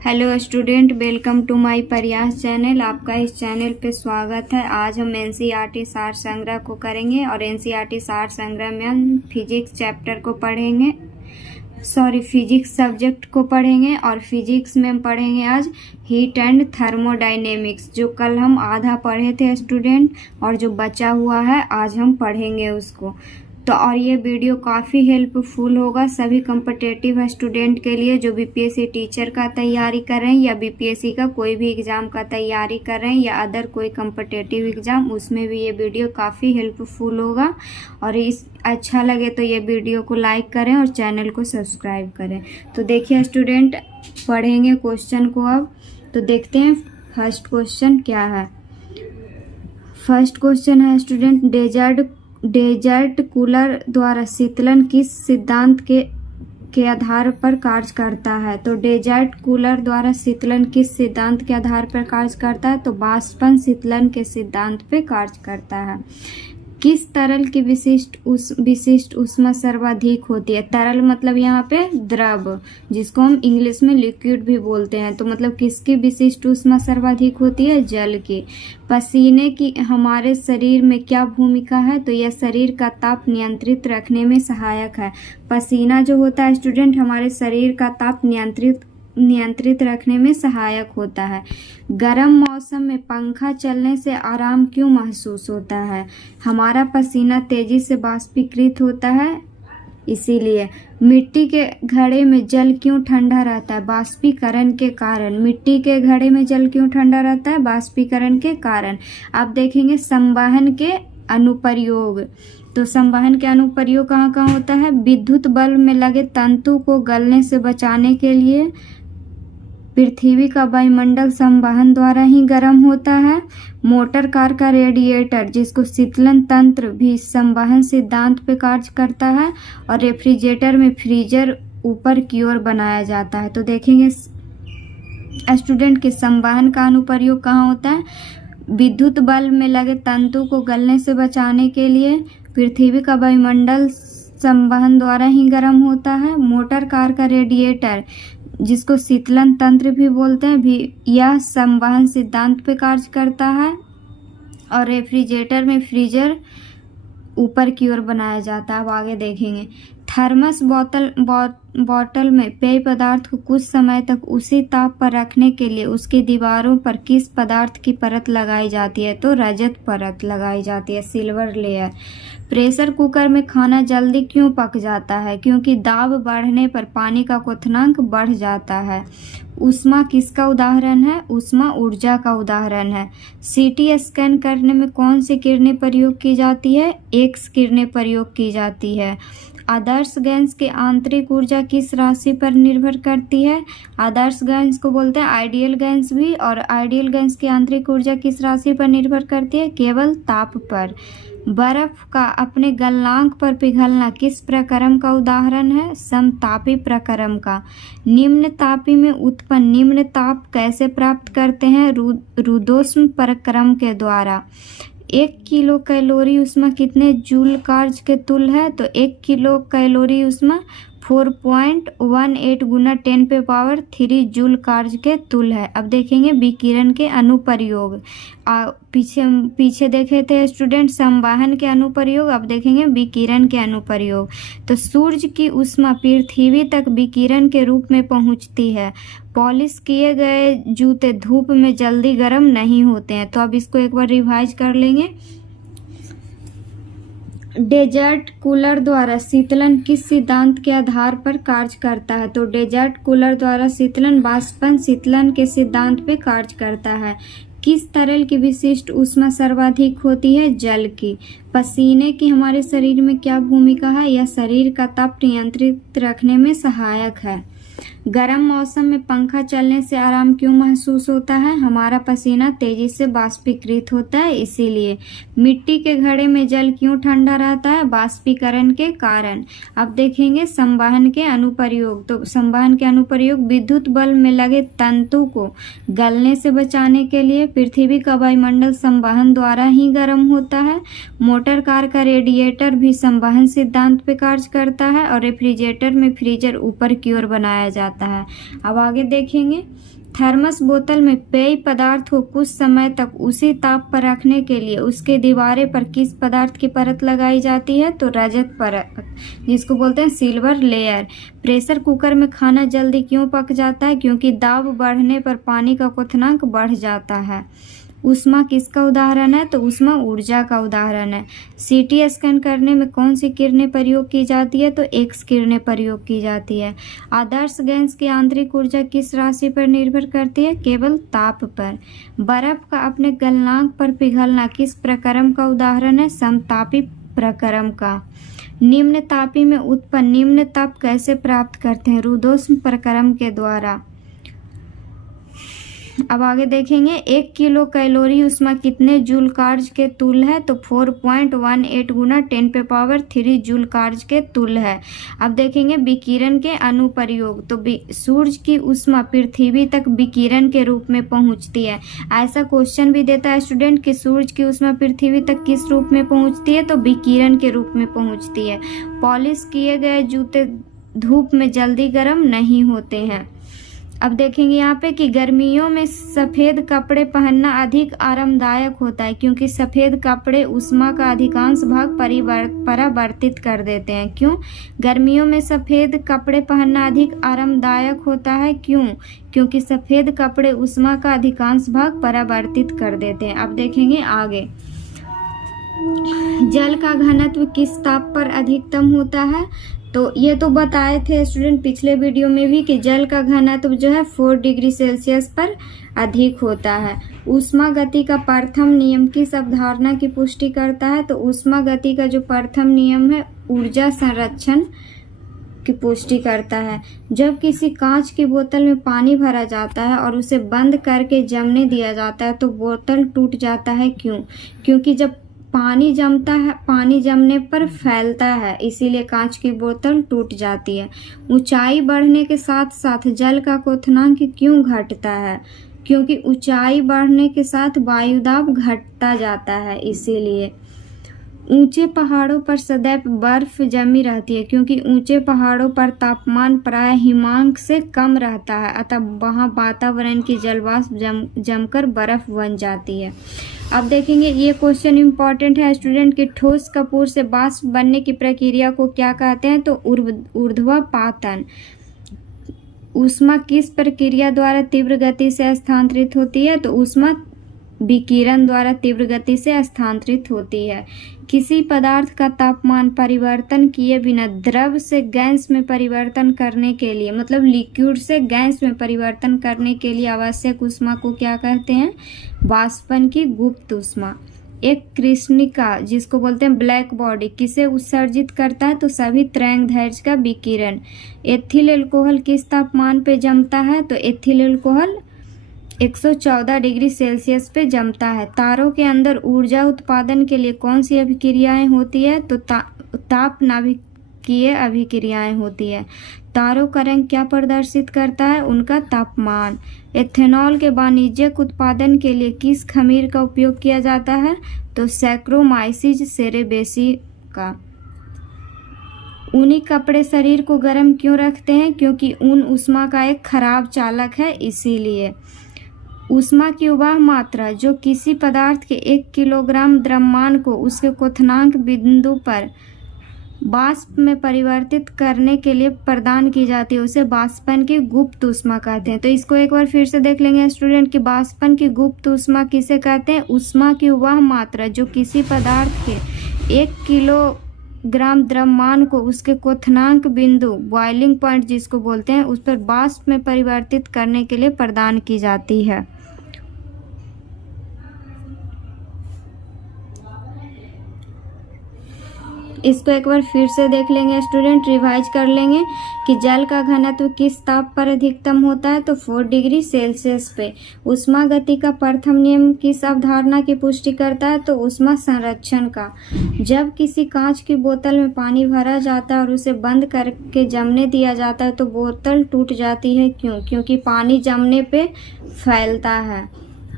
Hello student, welcome to my Prayas channel. आपका इस channel पे स्वागत है। आज हम एनसीईआरटी सार संग्रह को करेंगे और एनसीईआरटी सार संग्रह में हम फिजिक्स चैप्टर को पढ़ेंगे, फिजिक्स सब्जेक्ट को पढ़ेंगे। और फिजिक्स में हम पढ़ेंगे आज हीट एंड थर्मोडायनेमिक्स, जो कल हम आधा पढ़े थे स्टूडेंट, और जो बचा हुआ है आज हम पढ़ेंगे उसको। तो और ये वीडियो काफ़ी हेल्पफुल होगा सभी कॉम्पिटिटिव स्टूडेंट के लिए जो बीपीएससी टीचर का तैयारी कर रहे हैं या बीपीएससी का कोई भी एग्ज़ाम का तैयारी कर रहे हैं या अदर कोई कॉम्पिटिटिव एग्ज़ाम, उसमें भी ये वीडियो काफ़ी हेल्पफुल होगा। और इस अच्छा लगे तो ये वीडियो को लाइक करें और चैनल को सब्सक्राइब करें। तो देखिए स्टूडेंट, पढ़ेंगे क्वेश्चन को अब। तो देखते हैं फर्स्ट क्वेश्चन क्या है। फर्स्ट क्वेश्चन है स्टूडेंट, डेजर्ट कूलर द्वारा शीतलन किस सिद्धांत के आधार पर कार्य करता है। तो डेजर्ट कूलर द्वारा शीतलन किस सिद्धांत के आधार पर कार्य करता है। तो वाष्पन शीतलन के सिद्धांत पे कार्य करता है। किस तरल की विशिष्ट ऊष्मा सर्वाधिक होती है। तरल मतलब यहाँ पे द्रव, जिसको हम इंग्लिश में लिक्विड भी बोलते हैं। तो मतलब किसकी विशिष्ट ऊष्मा सर्वाधिक होती है। जल की। पसीने की हमारे शरीर में क्या भूमिका है। तो यह शरीर का ताप नियंत्रित रखने में सहायक है। पसीना जो होता है स्टूडेंट, हमारे शरीर का ताप नियंत्रित रखने में सहायक होता है। गर्म मौसम में पंखा चलने से आराम क्यों महसूस होता है। हमारा पसीना तेजी से वाष्पीकृत होता है, इसीलिए। मिट्टी के घड़े में जल क्यों ठंडा रहता है। वाष्पीकरण के कारण। मिट्टी के घड़े में जल क्यों ठंडा रहता है। वाष्पीकरण के कारण। अब देखेंगे संवहन के अनुप्रयोग। तो संवहन के अनुप्रयोग कहाँ कहाँ होता है। विद्युत बल्ब में लगे तंतु को गलने से बचाने के लिए पृथ्वी का वायुमंडल संवहन द्वारा ही गर्म होता है। मोटर कार का रेडिएटर, जिसको शीतलन तंत्र भी संवहन सिद्धांत पे कार्य करता है। और रेफ्रिजरेटर में फ्रीजर ऊपर की ओर बनाया जाता है। तो देखेंगे स्टूडेंट के संवहन का अनुप्रयोग कहाँ होता है। विद्युत बल्ब में लगे तंतु को गलने से बचाने के लिए पृथ्वी का वायुमंडल संवहन द्वारा ही गर्म होता है। मोटर कार का रेडिएटर, जिसको शीतलन तंत्र भी बोलते हैं, भी यह संवहन सिद्धांत पे कार्य करता है। और रेफ्रिजरेटर में फ्रीजर ऊपर की ओर बनाया जाता है। अब आगे देखेंगे। थर्मस बोतल में पेय पदार्थ को कुछ समय तक उसी ताप पर रखने के लिए उसकी दीवारों पर किस पदार्थ की परत लगाई जाती है। तो रजत परत लगाई जाती है, सिल्वर लेयर। प्रेशर कुकर में खाना जल्दी क्यों पक जाता है। क्योंकि दाब बढ़ने पर पानी का क्वथनांक बढ़ जाता है। ऊष्मा किसका उदाहरण है। ऊष्मा ऊर्जा का उदाहरण है। सीटी स्कैन करने में कौन सी किरणें प्रयोग की जाती है। एक्स किरणें प्रयोग की जाती है। आदर्श गैस की आंतरिक ऊर्जा किस राशि पर निर्भर करती है। आदर्श गैस को बोलते हैं आइडियल गैस भी। और आइडियल गैस की आंतरिक ऊर्जा किस राशि पर निर्भर करती है। केवल ताप पर। बर्फ का अपने गलनांक पर पिघलना किस प्रक्रम का उदाहरण है। समतापी प्रक्रम का। निम्न तापी में उत्पन्न निम्न ताप कैसे प्राप्त करते हैं। रुद्धोष्म प्रक्रम के द्वारा। 1 किलो कैलोरी ऊष्मा कितने जूल कार्य के तुल्य है। तो 1 किलो कैलोरी ऊष्मा 4.18 गुना 10⁻³ जूल कार्य के तुल्य है। अब देखेंगे विकिरण के अनुप्रयोग। पीछे देखे थे स्टूडेंट संवहन के अनुप्रयोग, अब देखेंगे विकिरण के अनुप्रयोग। तो सूर्य की ऊष्मा पृथ्वी तक विकिरण के रूप में पहुंचती है। पॉलिश किए गए जूते धूप में जल्दी गर्म नहीं होते हैं। तो अब इसको एक बार रिवाइज कर लेंगे। डेजर्ट कूलर द्वारा शीतलन किस सिद्धांत के आधार पर कार्य करता है। तो डेजर्ट कूलर द्वारा शीतलन वाष्पन शीतलन के सिद्धांत पे कार्य करता है। किस तरल की विशिष्ट ऊष्मा सर्वाधिक होती है। जल की। पसीने की हमारे शरीर में क्या भूमिका है। यह शरीर का ताप नियंत्रित रखने में सहायक है। गर्म मौसम में पंखा चलने से आराम क्यों महसूस होता है। हमारा पसीना तेजी से वाष्पीकृत होता है, इसीलिए। मिट्टी के घड़े में जल क्यों ठंडा रहता है। वाष्पीकरण के कारण। अब देखेंगे संवहन के अनुप्रयोग। तो संवहन के अनुप्रयोग विद्युत बल्ब में लगे तंतु को गलने से बचाने के लिए पृथ्वी का वायुमंडल संवहन द्वारा ही गर्म होता है। मोटर कार का रेडिएटर भी संवहन सिद्धांत पे कार्य करता है। और रेफ्रिजरेटर में फ्रीजर ऊपर की ओर बनाया जाता जाता है। अब आगे देखेंगे, थर्मस बोतल में पेय पदार्थ को कुछ समय तक उसी ताप पर रखने के लिए उसके दीवारें पर किस पदार्थ की परत लगाई जाती है? तो रजत परत, जिसको बोलते हैं सिल्वर लेयर। प्रेशर कुकर में खाना जल्दी क्यों पक जाता है? क्योंकि दाब बढ़ने पर पानी का क्वथनांक बढ़ जाता है। ऊष्मा किसका उदाहरण है? तो ऊष्मा ऊर्जा का उदाहरण है। सीटी स्कैन करने में कौन सी किरणें प्रयोग की जाती है? तो एक्स किरणें प्रयोग की जाती है। आदर्श गैस की आंतरिक ऊर्जा किस राशि पर निर्भर करती है? केवल ताप पर। बर्फ का अपने गलनांक पर पिघलना किस प्रक्रम का उदाहरण है? समतापी प्रक्रम का। निम्न तापी में उत्पन्न निम्न ताप कैसे प्राप्त करते हैं? रुद्धोष्म प्रक्रम के द्वारा। अब आगे देखेंगे, 1 किलो कैलोरी ऊष्मा कितने जूल कार्य के तुल्य है? तो 4.18 गुना 10³ जूल कार्य के तुल्य है। अब देखेंगे विकिरण के अनुप्रयोग। तो सूर्य की ऊष्मा पृथ्वी तक विकिरण के रूप में पहुंचती है। ऐसा क्वेश्चन भी देता है स्टूडेंट कि सूर्य की ऊष्मा पृथ्वी तक किस रूप में पहुंचती है? तो विकिरण के रूप में पहुंचती है। पॉलिश किए गए जूते धूप में जल्दी गर्म नहीं होते हैं। अब देखेंगे यहाँ पे कि गर्मियों में सफ़ेद कपड़े पहनना अधिक आरामदायक होता है, क्योंकि सफ़ेद कपड़े ऊष्मा का अधिकांश भाग परावर्तित कर देते हैं। क्यों? गर्मियों में सफ़ेद कपड़े पहनना अधिक आरामदायक होता है। क्यों? क्योंकि सफ़ेद कपड़े ऊष्मा का अधिकांश भाग परावर्तित कर देते हैं। अब देखेंगे आगे, जल का घनत्व किस ताप पर अधिकतम होता है? तो ये तो बताए थे स्टूडेंट पिछले वीडियो में भी कि जल का घनत्व जो है 4 डिग्री सेल्सियस पर अधिक होता है। ऊष्मा गति का प्रथम नियम किस अवधारणा की पुष्टि करता है? तो ऊष्मा गति का जो प्रथम नियम है ऊर्जा संरक्षण की पुष्टि करता है। जब किसी कांच की बोतल में पानी भरा जाता है और उसे बंद करके जमने दिया जाता है तो बोतल टूट जाता है। क्यों? क्योंकि जब पानी जमता है, पानी जमने पर फैलता है, इसीलिए कांच की बोतल टूट जाती है। ऊंचाई बढ़ने के साथ साथ जल का क्वथनांक क्यों घटता है? क्योंकि ऊंचाई बढ़ने के साथ वायुदाब घटता जाता है, इसीलिए। ऊंचे पहाड़ों पर सदैव बर्फ जमी रहती है, क्योंकि ऊंचे पहाड़ों पर तापमान प्राय हिमांक से कम रहता है, अतः वहां वातावरण की जलवाष्प जमकर बर्फ बन जाती है। अब देखेंगे, ये क्वेश्चन इम्पॉर्टेंट है स्टूडेंट कि ठोस कपूर से वाष्प बनने की प्रक्रिया को क्या कहते हैं? तो ऊर्ध्वपातन। ऊष्मा किस प्रक्रिया द्वारा तीव्र गति से स्थानांतरित होती है? तो ऊष्मा विकिरण द्वारा तीव्र गति से स्थानांतरित होती है। किसी पदार्थ का तापमान परिवर्तन किए बिना द्रव से गैस में परिवर्तन करने के लिए, मतलब लिक्विड से गैस में परिवर्तन करने के लिए आवश्यक ऊष्मा को क्या कहते हैं? वाष्पन की गुप्त ऊष्मा। एक कृष्णिका, जिसको बोलते हैं ब्लैक बॉडी, किसे उत्सर्जित करता है? तो सभी तरंगदैर्घ्य का विकिरण। एथिल अल्कोहल किस तापमान पे जमता है? तो एथिल अल्कोहल 114 डिग्री सेल्सियस पे जमता है। तारों के अंदर ऊर्जा उत्पादन के लिए कौन सी अभिक्रियाएं होती है? तो ताप नाभिकीय अभिक्रियाएं होती है। तारों का रंग क्या प्रदर्शित करता है? उनका तापमान। एथेनॉल के वाणिज्यिक उत्पादन के लिए किस खमीर का उपयोग किया जाता है? तो सैक्रोमाइसिस सेरेबेसी का। ऊनी कपड़े शरीर को गर्म क्यों रखते हैं? क्योंकि ऊन ऊष्मा का एक खराब चालक है, इसीलिए। ऊष्मा की उबाह मात्रा जो किसी पदार्थ के 1 किलोग्राम द्रव्यमान को उसके क्वथनांक बिंदु पर वाष्प में परिवर्तित करने के लिए प्रदान की जाती है, उसे वाष्पन की गुप्त ऊष्मा कहते हैं। तो इसको एक बार फिर से देख लेंगे स्टूडेंट कि वाष्पन की गुप्त ऊष्मा किसे कहते हैं? ऊष्मा की उबाह मात्रा जो किसी पदार्थ के 1 किलोग्राम द्रव्यमान को उसके क्वथनांक बिंदु, बॉइलिंग पॉइंट जिसको बोलते हैं, उस पर वाष्प में परिवर्तित करने के लिए प्रदान की जाती है। इसको एक बार फिर से देख लेंगे स्टूडेंट, रिवाइज कर लेंगे कि जल का घनत्व किस ताप पर अधिकतम होता है? तो 4 डिग्री सेल्सियस पे। ऊष्मा गति का प्रथम नियम किस अवधारणा की पुष्टि करता है? तो ऊष्मा संरक्षण का। जब किसी कांच की बोतल में पानी भरा जाता है और उसे बंद करके जमने दिया जाता है तो बोतल टूट जाती है। क्यों? क्योंकि पानी जमने पे फैलता है।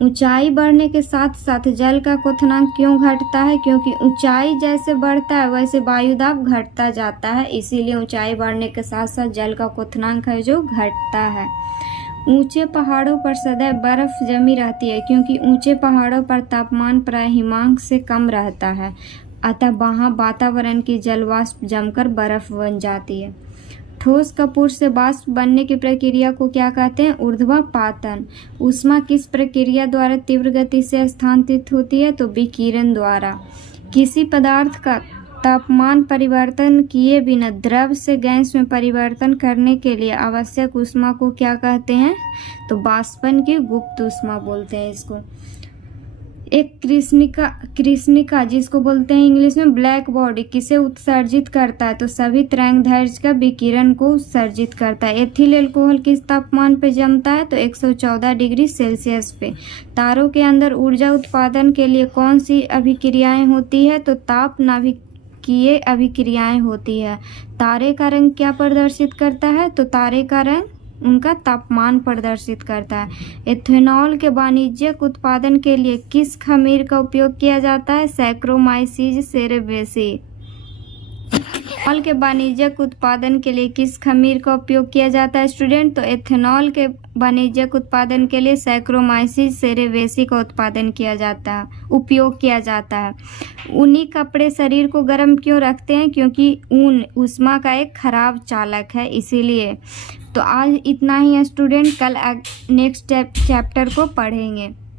ऊंचाई बढ़ने के साथ साथ जल का क्वथनांक क्यों घटता है? क्योंकि ऊंचाई जैसे बढ़ता है वैसे वायुदाब घटता जाता है, इसीलिए ऊंचाई बढ़ने के साथ साथ जल का क्वथनांक है जो घटता है। ऊंचे पहाड़ों पर सदैव बर्फ जमी रहती है, क्योंकि ऊंचे पहाड़ों पर तापमान प्राय हिमांक से कम रहता है, अतः वहाँ वातावरण की जलवाष्प जमकर बर्फ बन जाती है। ठोस कपूर से वाष्प बनने की प्रक्रिया को क्या कहते हैं? ऊर्ध्वपातन। ऊष्मा किस प्रक्रिया द्वारा तीव्र गति से स्थानांतरित होती है? तो विकिरण द्वारा। किसी पदार्थ का तापमान परिवर्तन किए बिना द्रव से गैस में परिवर्तन करने के लिए आवश्यक ऊष्मा को क्या कहते हैं? तो वाष्पन की गुप्त ऊष्मा बोलते हैं इसको। एक कृष्णिका जिसको बोलते हैं इंग्लिश में ब्लैक बॉडी, किसे उत्सर्जित करता है? तो सभी तरंगदैर्घ्य का विकिरण को उत्सर्जित करता है। एथिल अल्कोहल किस तापमान पे जमता है? तो 114 डिग्री सेल्सियस पे। तारों के अंदर ऊर्जा उत्पादन के लिए कौन सी अभिक्रियाएं होती है? तो ताप नाभिकीय अभिक्रियाएं होती है। तारे का रंग क्या प्रदर्शित करता है? तो तारे का रंग उनका तापमान प्रदर्शित करता है। एथेनॉल के वाणिज्यिक उत्पादन के लिए किस खमीर का उपयोग किया जाता है? सैक्रोमाइसीज सेरेवेसी। एथेनॉल के वाणिज्यिक उत्पादन के लिए किस खमीर का उपयोग किया जाता है स्टूडेंट? तो एथेनॉल के वाणिज्यिक उत्पादन के लिए सैक्रोमाइसीज सेरेवेसी का उपयोग किया जाता है। ऊनी कपड़े शरीर को गर्म क्यों रखते हैं? क्योंकि ऊन ऊष्मा का एक खराब चालक है, इसीलिए। तो आज इतना ही है स्टूडेंट, कल नेक्स्ट चैप्टर को पढ़ेंगे।